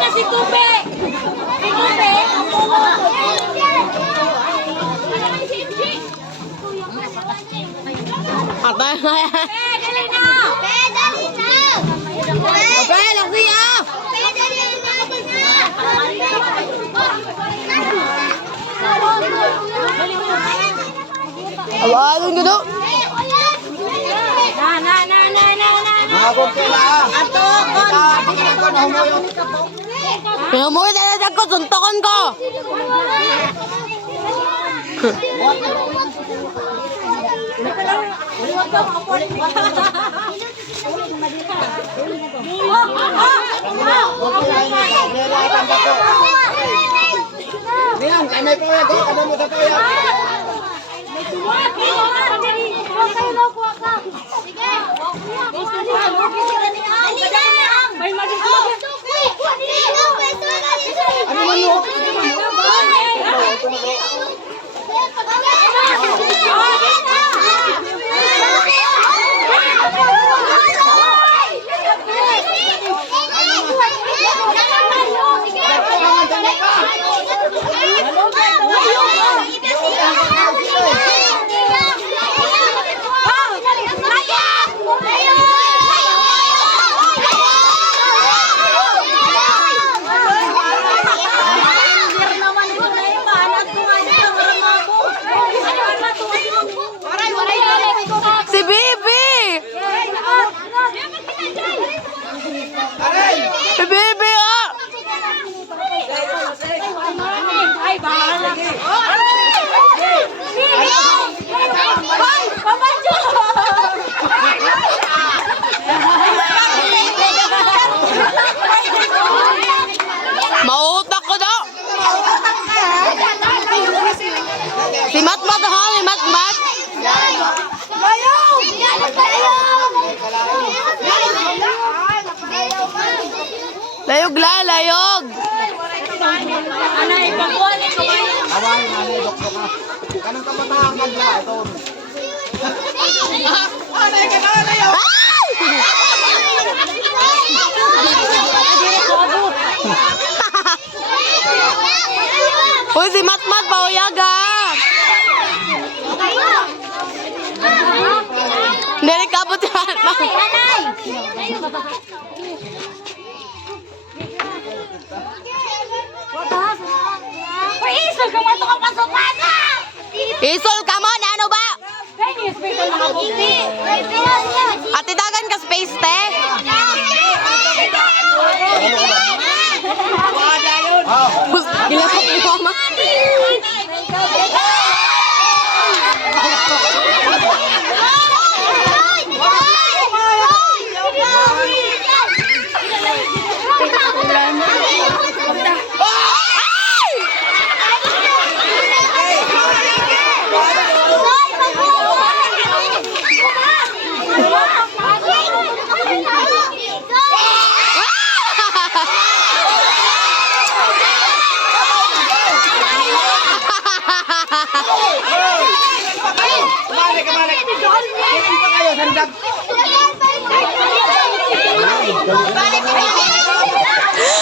na si Tupe. Si Tupe. Atay na yan. Dali na. Dali na. Abay, lagi ah. Dali na. Awalan ka daw. Na. Ako kila. Ato, Pinamuhi na lang ko, suntokan ko. Niyan, kami po yan. Ano mo sa to yan? May Ano man mo? Si Bibi! Si Bibi ah! Ay, bahala. Ay, pamancho! Mauutak ko daw! Si Matmat ha, si Matmat! Layog la, layog! Anay, pakuha ni kumain. Away, ano, doktor ka. Kanang kabataan ka dyan. Ito. Uy, si Matmat, pauyaga! Hindi rin kabot yan. Uy, isol ka mo ito kang pasok-pasa! Isol ka mo, na ano ba? Ay, ni special mga buki. At itagan ka space, te? Bus, ginasok ni mama.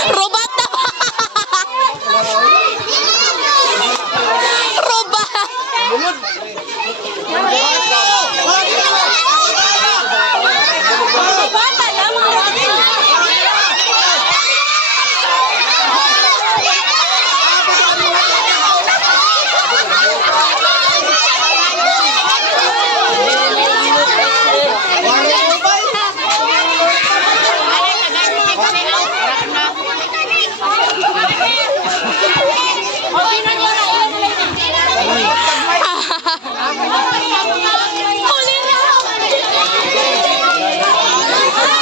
Robat na! Robat!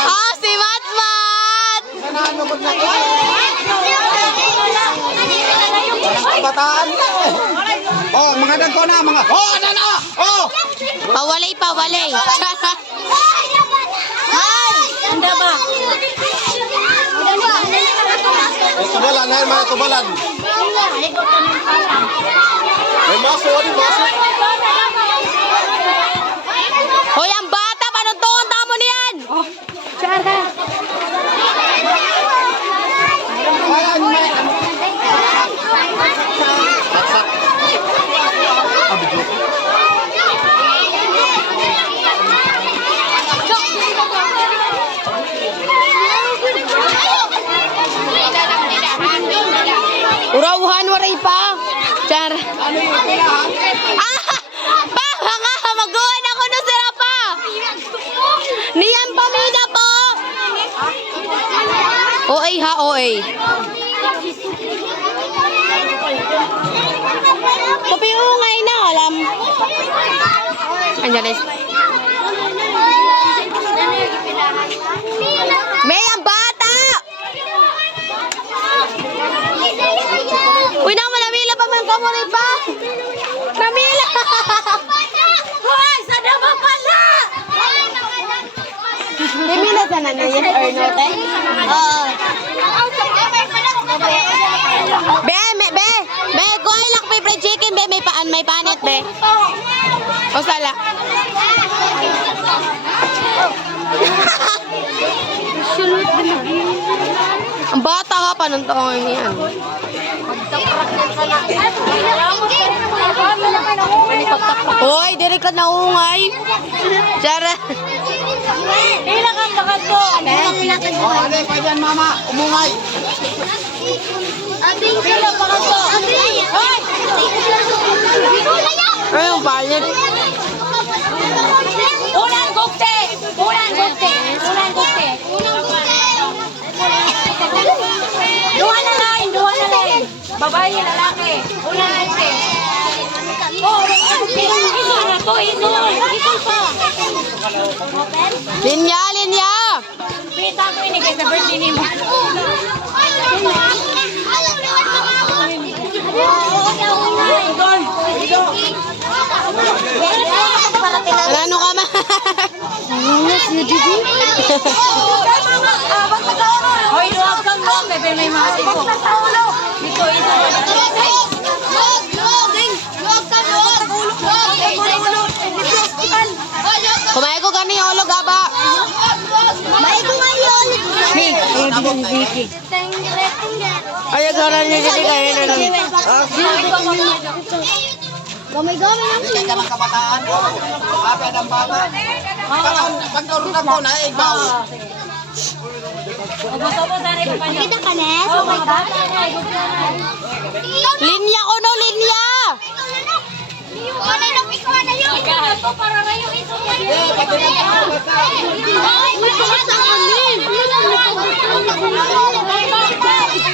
Ah, si Matmat! Kabataan. Oh, mga dagko na, mga. Oh, ano na? Oh! Pawalay, pawalay. Anda ba? Tubalan, hay mga tubalan. May maso, ano maso? Hoy, ang bata, panuntungan tamo niyan! Ah, kamuri pa. Char. Ano yung pilahan? Pa, nga, mag-uwan ako na sila pa. Niyan pamina po. OA ha, OA. Kopi ungay na, alam. Andiyan is. May ang bata! Uy, nang manamila pa man kamuri pa. Namila! Hoy, sa dama pala! Namila sana na yun or not eh? Oo. Be, kuhay lang favorite chicken, be, may panet, be. O sala. Ang bata ka pa nung taong yan. Hoy, diri ka naungay. Chara. Pila ka bakit ko? O, ate, pwede yan, mama. Umungay. Pila bakit ko? Hoy! Ay, ang palit. Unang gupte! Unang gupte! Unang gupte! Duha na line! Duha na line! Babae, lalaki! Unang gupte! Oh, ito na to! Ito! Ito pa! Linya, linya. Pita ko ini kay sa birthday ni mo. Ano ka ma? Hoy, luwag kang mo. May mahal ko. Dito, ito. Kumain ko kani olo gaba. May ko ngayon. Ay, garan niya jadi kayo na lang. Gamay-gamay Hindi ka ng kabataan. Kapit ang bata. Pagkaroon po na, ikaw. Kita ka, Nes? Oh my God. Linya ko no, linya. Ito para ngayon ito.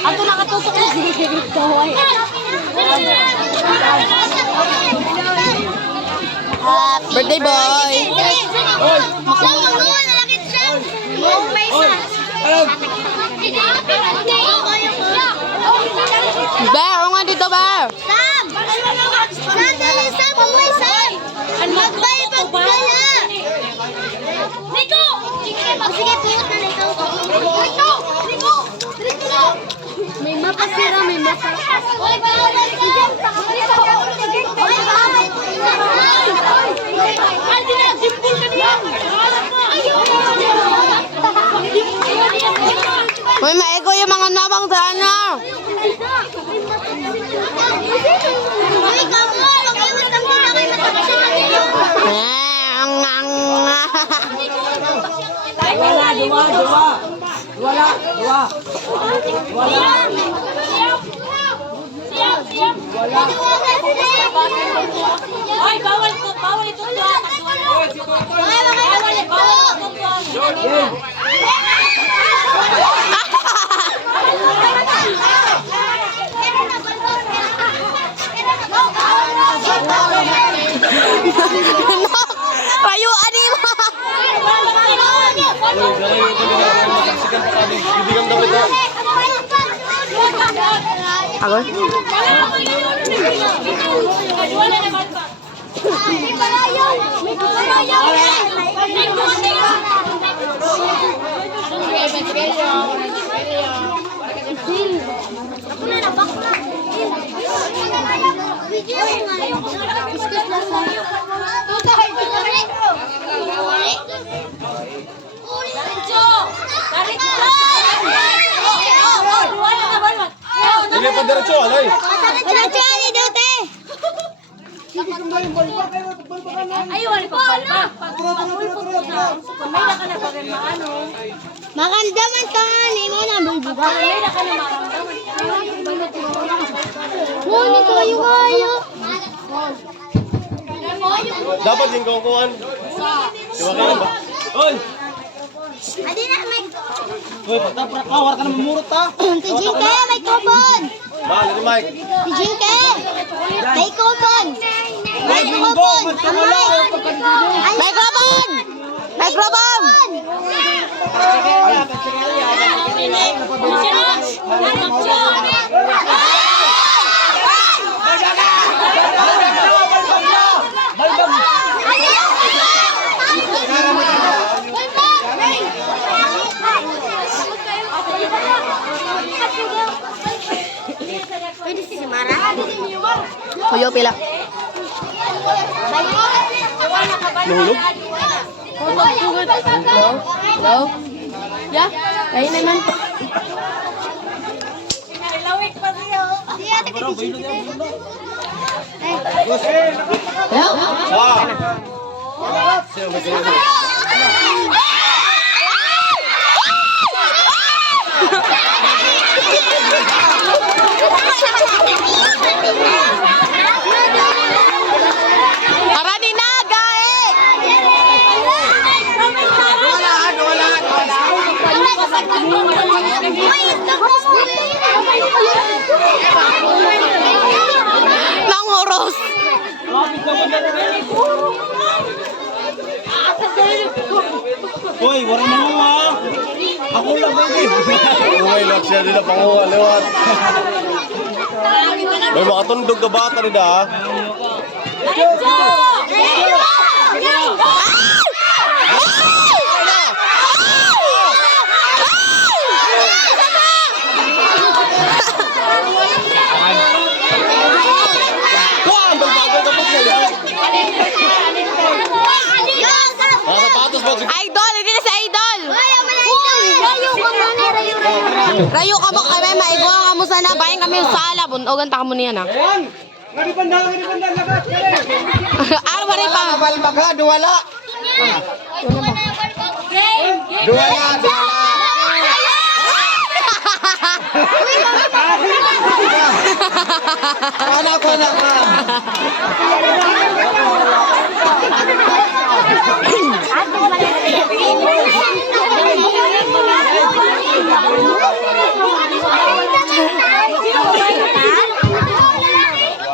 Ato nakatutok na dito. Birthday boy. Ba, o nga dito ba? Sam! Sandali, Sam! Amoy, Sam! Magbay-bag ka na! Nico! Sige, pihot na Nico. Nico! Nico! Nico! May mapasira, may mapasira. Oy, bawal ka dyan! Oy, bawal! Ay, dinadimpul ka niya! Uy, maego yung mga nabang sana. Uy, kamo! Mag-iwas lang din ako yung matapos na kayo. Ay, bawal ito. Bawal ito. Payu ani mo. Ako? Hindi pa diretso, alay. Maganda man ka, ni mo na bulbuga. May na ka na maganda. Ngunit kayo. Dapat din kukuhan. Diba ka na ba? Oy! Adi na, may... Oy, pataprak ka. Wala ka na mamurot ha. Si Jinke, may kupon. Mahal ni Mike. Si Jinke, may kupon. May kupon. May kupon. May kupon. Pwede si Mara? Kuyo, pila. Nahulog? Hello? Ya? Kayo naman. Lawik pa siya. Hello? Para ni Naga eh! Nang horos! Uy, wala mo ha. Ako lang baby. Uy, laksya din na panguha. Lewat. May makatundog ka bata rin ha. Wah, bagay ka pa siya. Sapatos ba? Idol! Hindi na si Idol! Rayo ka ba kami? Maigo ka mo sana. Bayan kami yung sala. Buntogan ta ka mo niyan ha. Ano ba rin pa? Nabalbag ha, duwala. Duwala. Anak ko na ka.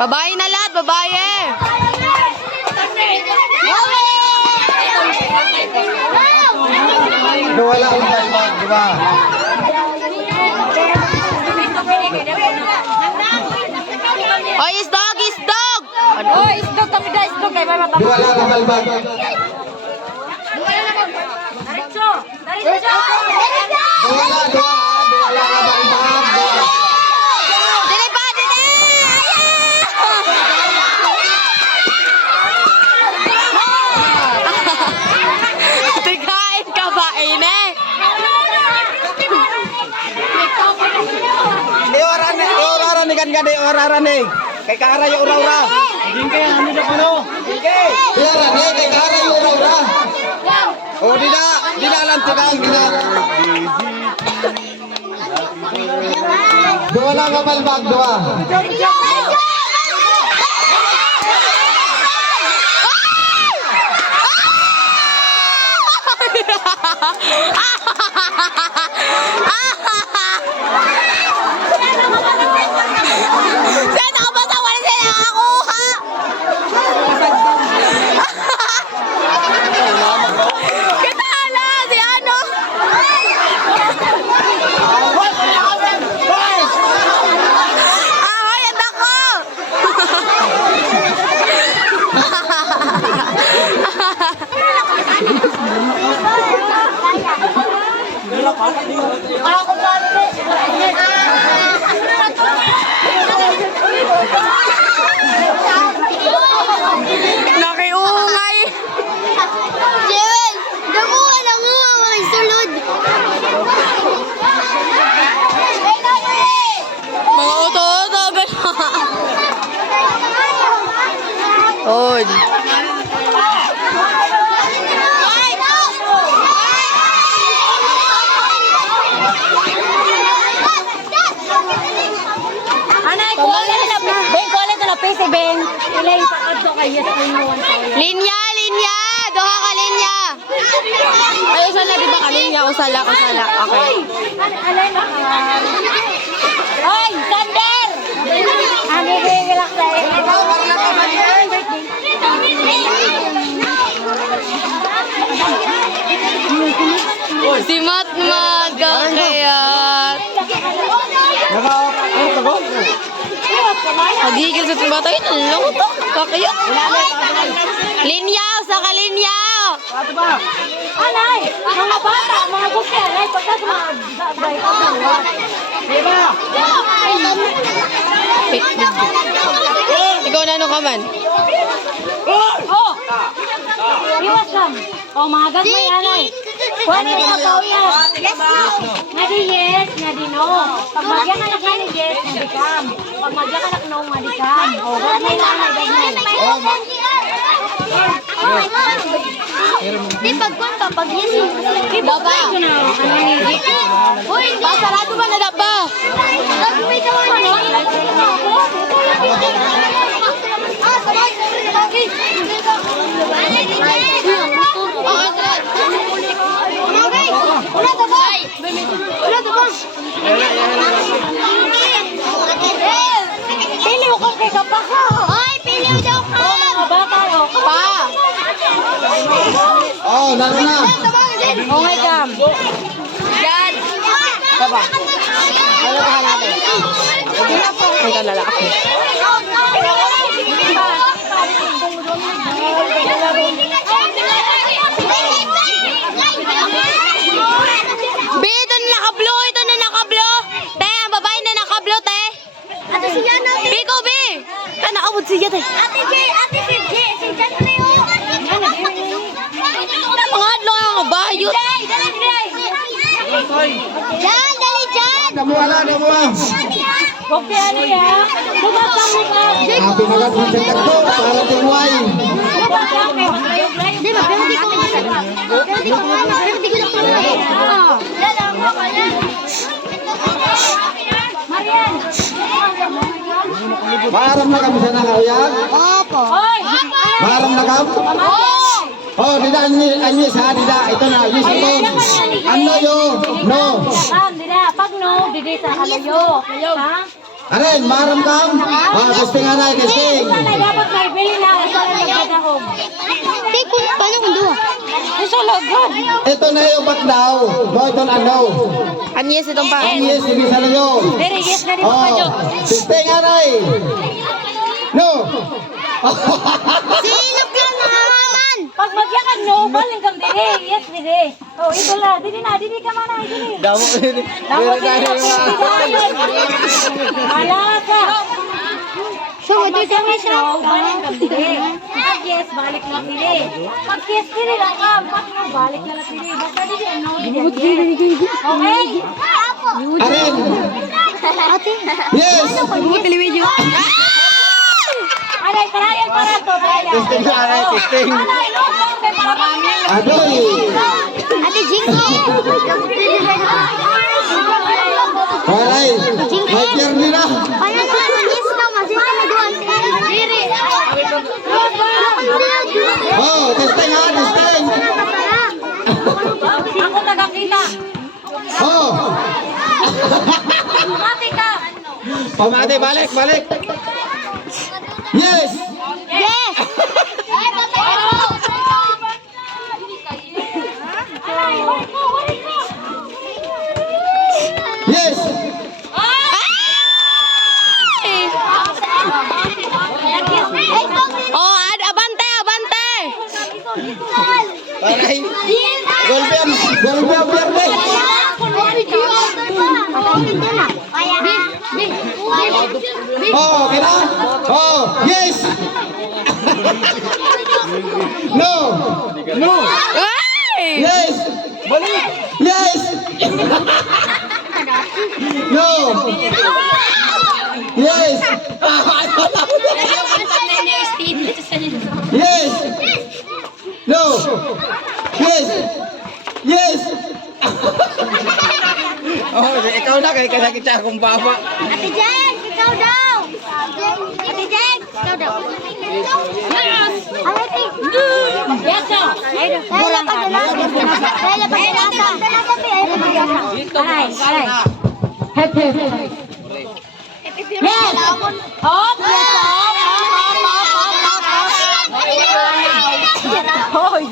Babae na lahat, babae! Duwala ang balbag, di ba? Oy, isdog! Isdog! Oh, isdog kami da, isdog kay mama. Duwala ang balbag. Diretso! Diretso! Duwala ang balbag. Dili ba? Dili! Tigain ka ba, Ine? Iorara ni kan gade orara ni. Kay kara yung ura-ura. Jingke, ano na kuno? Iorara ni kay kara yung ura-ura. Oh, di na alam tikang di na. Duwala ang balbag, duwa. Sana ka ba sa wala sila nakakuha? Katala, si ano? Ahoy, ang dako! Ako Ben, ilay sa kadto kay yes kung no one tayo. Linya, linya! Duha ka linya! Ay, usala, di ba ka linya? Usala. Okay. Alay na ka. Hoy, Sander! Ano ba yung galak tayo? Si Matmat, kakayat. Hagigil sa timba tayo. Ano to? Kakayat. Linyaw, saka linyaw. Anay, mga bata, mga bukya, anay, pagka sa mga gagay, Ikaw na ano ka man? Oh! Iwas lang. Oh, mga gagay, anay. Kuha niyo sa tao yan. Nga di yes, nga di no. Pag magyan ka na ni yes, nga di kam. Pag magyan ka na no, nga di kam. Oh, gagay na, gagay. Di pagkuhan ka, pag yes. Daba. Uy, pasarado ba na daba? May ka mo ano? Pili mo kung kay kapak ha. Hoy, pili mo daw ka. Mga bata, oh. Pa. Oh, lalo na. Okay, kam. Yan. Baba. Ano ka hanapin? Ay, ka lalaki. Be, ito na nakablo. Ito na nakablo. Te, ang babae na nakablo, te. Ate si Yana. Be, go, be. Ka naabot siya, te. Ate si Jan na yun. Mga adlo ang bayot. Jan, dali, Jan. Namuwala. Okay, ano ya? Bumabang mo ka. Happy nagat mo sa tagpo para tinuay. Bumabang mo. Di ba, pero di ko Marian. Maaram na kami sa nakauyag. Opo. Hoy! Maaram na kami. Oh, dida anyis ha, dida. Ito na, anyis ito. Ano yo? No. Kam, dila. Pag no, didi sa kalayo. Ha? Aren, maaram kam. Ah, testing anay, testing. Wala, dapat may bili na. Isa lang nagkadahog. Di ko, paano kung duwa? Isa lagad. Ito na yung bakdaw. No, ito na ano. Anyes itong pa. Anyis, hindi sa layo. Dere, yes na dito pa, Jo. Oh, testing anay. No. Sino ka naman? Pag magyakan no, baling kam dire. Yes, dire. Oh, ito la. Didi ka man ay didi. Damo ini. Damo didi. Malaka. So, ito kami siya. Balik kam dire. Pag yes, balik lang dire. Pag yes, dire lang kam. Pag no, balik na lang dire. Basta didi, no, didi. Okay? Aren. Ate. Yes. Pag-buti video. Anay, karayan para to. Testing sa anay, testing. Anay, no, kay marami. Adoy. Ate Jinky. Alay. May journey na. Kaya sa anyes na, masita na doon. Diri. Oh, testing ha, testing. Ako tagakita. Oh. Mati ka. Pamate, balik. Yes. Yes. Yes. Oh, abante. Alay. Golbiam verde. Oh, kena. Oh, yes. No. Ay! Yes. Yes. No. Yes. Yes. No. Yes. Yes. Oh, ikaw na kay kasakit sa akong baba. Ate Jen, ikaw daw. Ate Jen. Yes, sir. Aray, aray. Hep, hep. Yes. Hop, yes, hop, Hoy.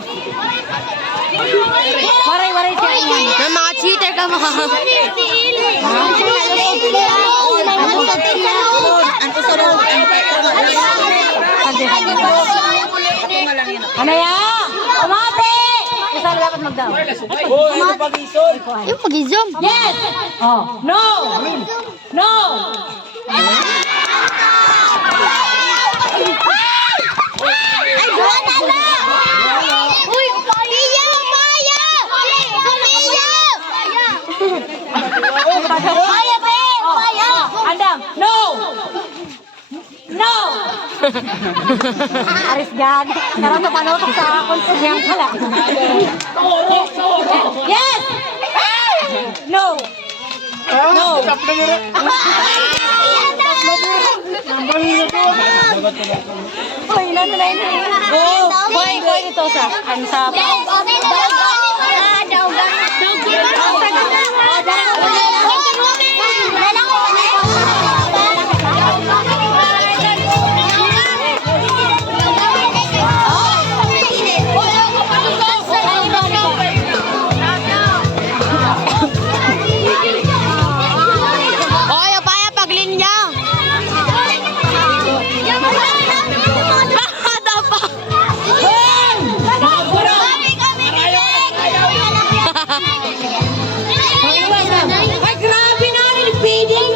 Waray, waray siya. Na mga cheater ka mga. Ano yan? Umate! Isa na dapat magdaw. Hoy, ano pag isol? Yung pag-zoom. Yes! Oh. No! No! Ay, buwan na na! Uy, Pia! Paya! Pia! Paya, be! Paya! Andam! No! No! Aris gag. Karon na panotok sa kontes yang kala. Yes! No! No! Hoy, nasa na yun. Oh, hoy, hoy, ito sa ansa. Oy, Paya, paglinya. Ada pa. Ay, grabe na, nilipiding.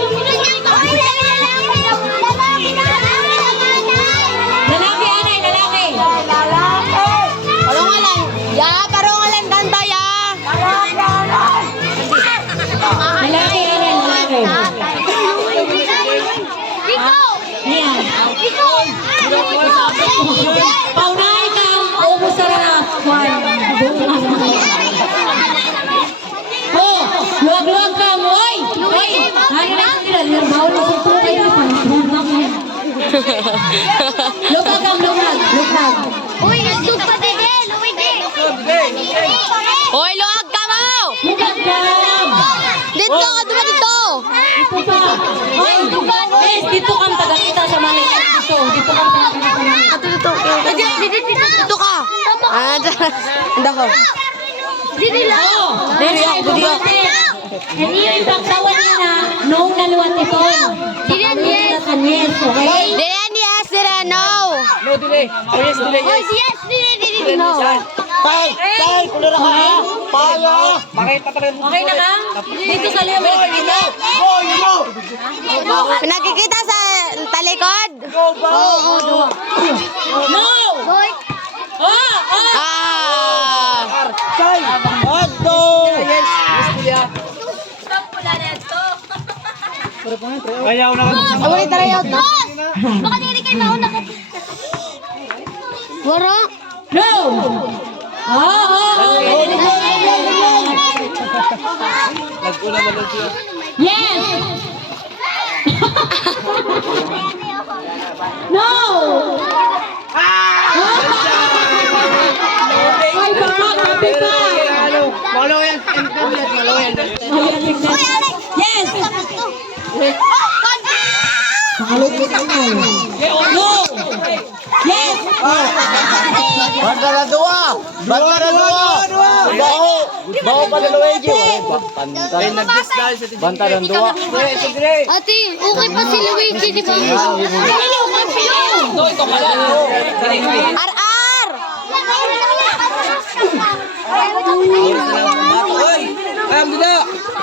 Lalaki, anay, lalaki. Parungalan. Ya, parungalan danta ya. Lalaki, anay, lalaki. Yan. Paunay ka, ubos na na. Oh, luwag-luwag ka mo, oy! Oy! Ano na sila? Bawal na sa tukay na lukag, lukag. Uy, isog pa dede, Luigi. Uy, luwag ka mo. Lukag lang. Dito ka, diba dito? Dito ka. Oy, yes, dito kang taga-kita sa mali. Dito kang taga-kita sa mali. Dito ka. Ah, anda ko. Dito lang. Oh, dito ako. And iyo yung pagtawan niya na noong naluwat ito. Diyan, yes. Yes, okay? Diyan, yes, diyan, no. No, delay. Oh, yes, delay. Oh, yes, diyan, no. Tay, kulira ka ha. Paya. Bakit tatalagan mo? Okay na ka? Dito sa liyo may nakikita. Nakikita sa talikod? No! Oh! Oh! Ah! Tay, ato. Yes, kuya. Ayaw na ka. Awali tarayaw. Boss! Baka niri kayo mauna ka. Waro? No! Oh! Nag-una na lang siya. Yes! No! Ay, baka, Ano? Malo yan. Malo yan. Yes! No! Yes! Banda na dua. Banda na dua. Baho. Baho pa na Luigi. Ay, nag-guess dahil sa tinig. Banda na dua. Ate, okay pa si Luigi, di ba? Ar-ar! Hoy! Ayam dida!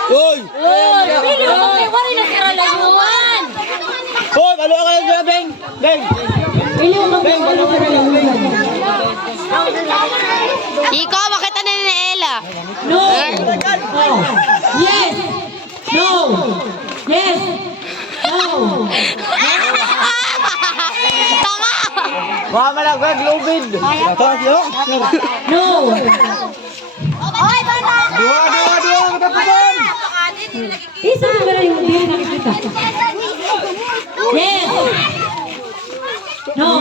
Hoy! Wari na karalayuan! Hoy! Balo ka lang dyan, Beng! Beng! Iliw ka ba wari na karalayuan? Ikaw, makita na ni Ella. No! Oh! Yes! No! Yes! No! Tama! Mga malagag lubid. No! Dua. Katapusan. Isa na ba yung hindi nakikita? Yes! No.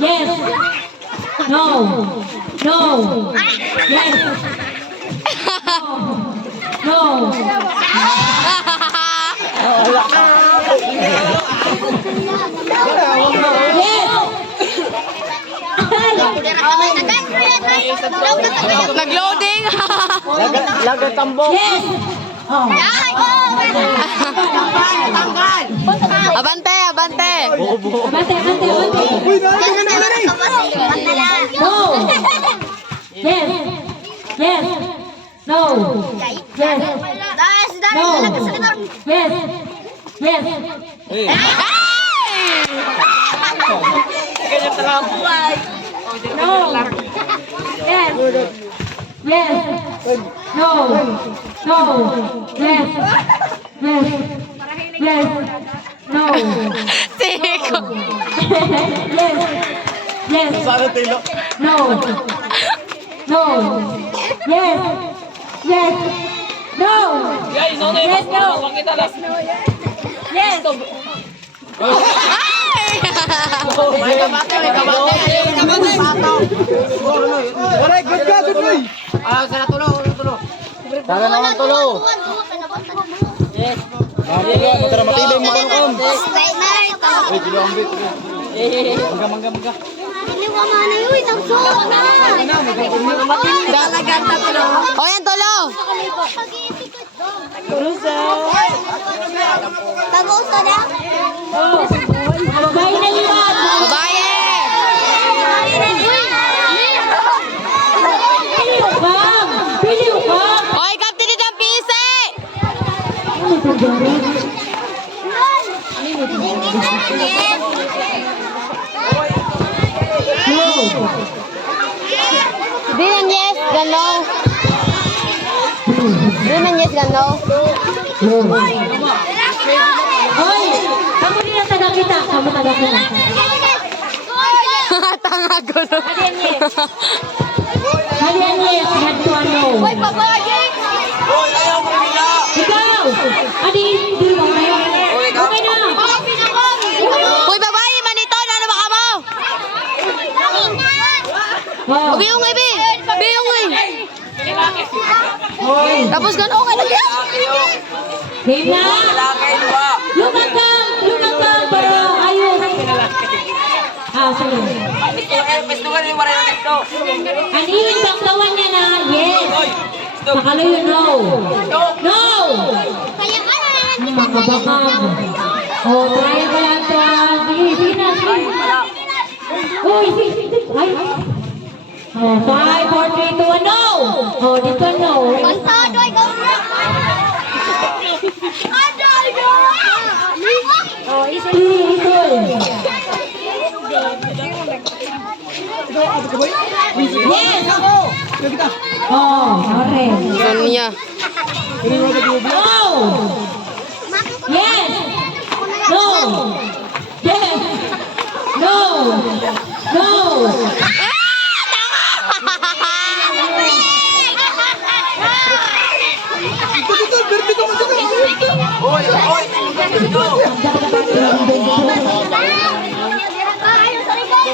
Yes. No. No. Yes. No. Nag-loading. Yes. Oh. Abante, abante. Abante, abante, abante. No. Yes. Yes. No. Yes. No. Yes. Yes. No. Yes. Yes. No. No. Yes. Yes. Yes. No. Siko. Yes. Yes. Sana tilo. No. No. Yes. Yes. No. Yes. No. Yes. Tara naman tulo. Tara matibay mo kon. Uy, kilo ang bit. Mangga. O yan, tulo. Babae na liwat. Babae. Bang. Pili bang. Hoy, kapti dito ang pisi. Di man yes, gano. Di man yes, gano. Hoy, kamu din ang taga kita. Kamu taga kita. Tanga gulo. Halian yes, ganito ano. Ikaw. Adi, hindi mo ngayon. Okay na. Hoy, babae, manito, ano ba ka mo? Oh. Biyong ibi. Biyong Hoy. Tapos gano ka lagi. Game na. Lukat ka para ayos. Sige. Anihin baktawan niya na, yes. Nakalayo, no. No! Makabakag. Oh, try ko lang to. Sige na, sige. Uy, sige. Ay. Oh, 5, 4, 3, 2, 1, no! Oh, dito, no. Oh, isul. Yes! Oh, okay. Ano niya? No! Yes! No! Yes! No! No!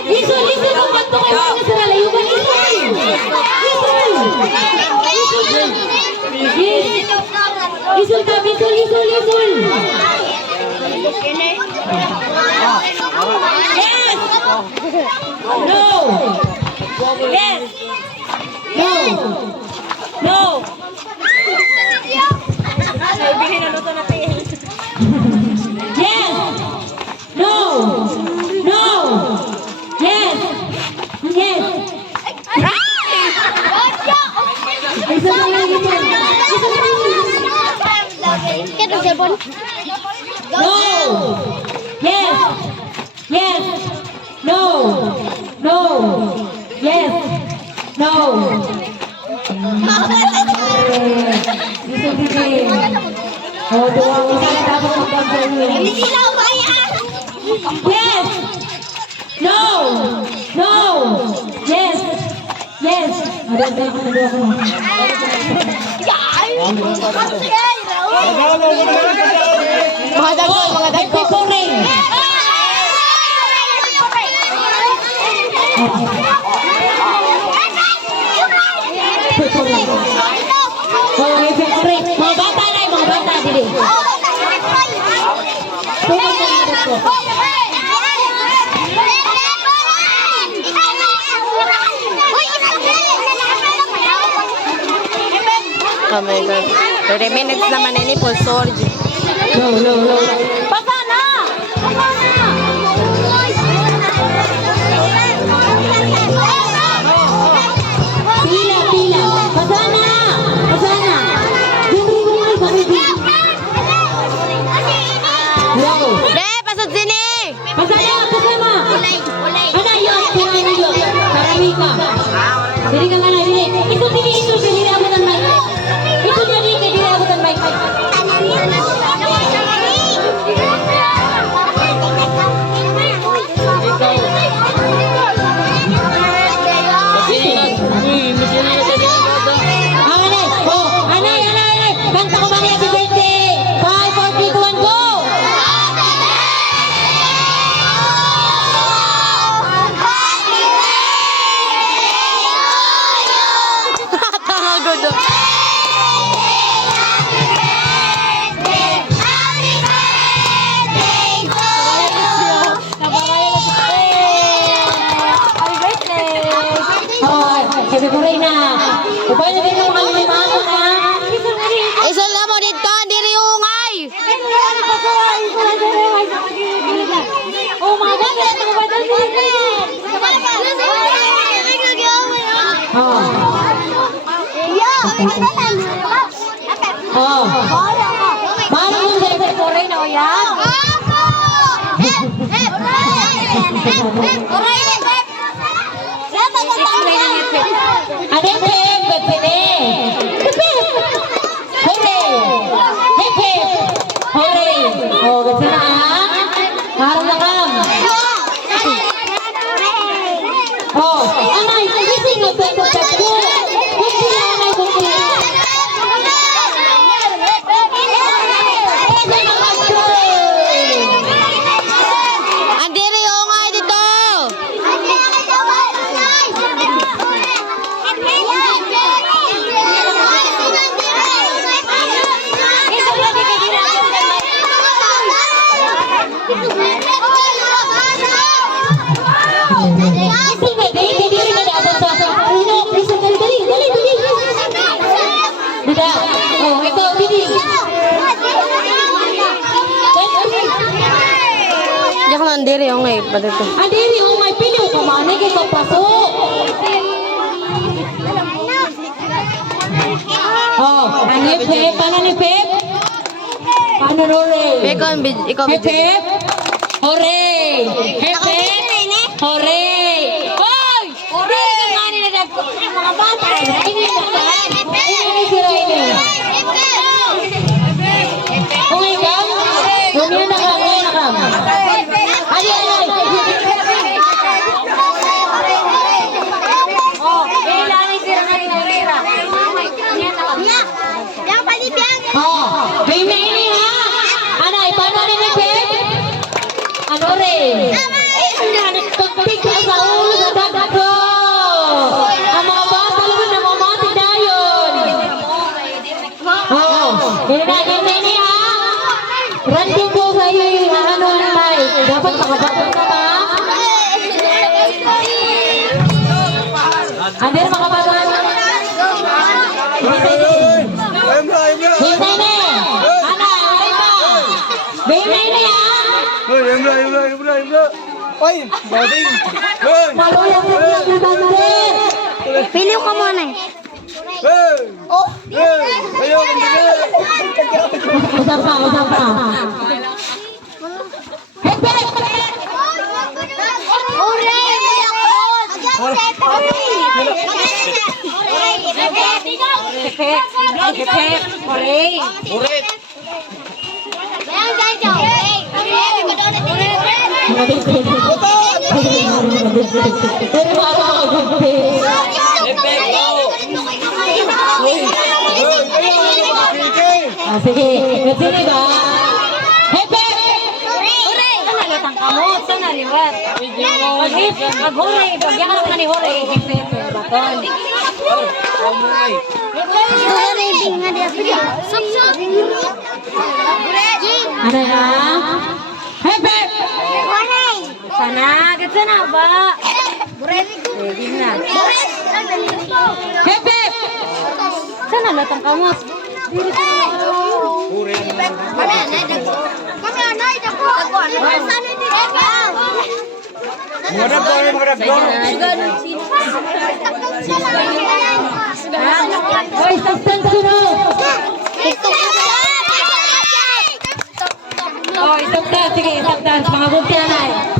Isul, magbanto kayo mga sa lalayuban. Isul ka, isul. Yes! No! Yes! No! No! Yes! No! No! Yes! Yes! Isa na lang ito. No! Yes! Yes! No! No! Yes! No! Isa. Oh, dua ko sa tapos magpapagawin. Yes! No! No! Yes! Yes! Ada ko na dua ko. Mga dagol. Eko ring. Oh, hip-hip. Mga bata na, mga bata. Dili. Tumas na dito. Oh my God. 30 minutes naman ini full storage. No. Baba na! Baba na! Pila. Baba na! Baba na! No. De, pasod sini. Baba na! Ana, yun. Kailangan yun. Karami ka. Dili ka nga na, dili. Ito, dili abot ang mic. Ito, dili abot ang mic. Anay. Kanta ko ba ni happy birthday? 5, 4, 3, 2, 1, go! Tanga good. Happy birthday na. Upay na din yung mga limahan ko na. Isol na mo dito, diri ungay. Oh my God, ito ba ito? Paano yung celebrate ko rin o yan? Ano yung pep? Pwede. Hooray! Oh, gusto na ah? Harap na kam. Oh, anay, gising na pwede sa po. Kunti na, anay, kunti. Ang diri ungay dito. Gising na, di rin na naabot sa uno. Please, dali. Dada, oh, ikaw, didi. Diyak na ang diri ungay pa dito. Adiri, oh, may pili ko man, kay ko pasok. Oh, ang hip-hip, paano ni Pep? Paano Rory? Ikaw Hip hip! Hooray! Hip hip! Hooray! Hoy! Hooray! Ka nga nila mga bata. Ini na ka. Ini sila ini. Kung ikaw, kumina na ka. Adi. Oh, kailangan sila kanina. Oh, bime ini ha. Anay, paano ni Pep? Ano rin? Pagpigil sa ulo sa dagat ko. Ang mga bata naman na mamati na yun. Oo. Hinagin na ini ha. Random po sa iyo yung ano ng mic. Dapat makabatong ka ba? Andir makabatong. Hintay na. Ana, aray pa. Bime ini ha. Imra. Oy, bading. Hoy. Maluyang na rin. Pili ko muna eh. Ayo, Usap pa. Urit. Sige, sini ba? Hepe! latang kamot. Ito na liwat. Pag-huri, pagyan ka naman ni huri. Baton. Ada ya? Hepe! Sana, kat sana ba? Ready na. Hepe! Sana latang kamot. Diri ka na. Murag ko, murag ko. Hoy, saktan sunod. Hoy, saktan. Sige, saktan. Mga buntihan ay.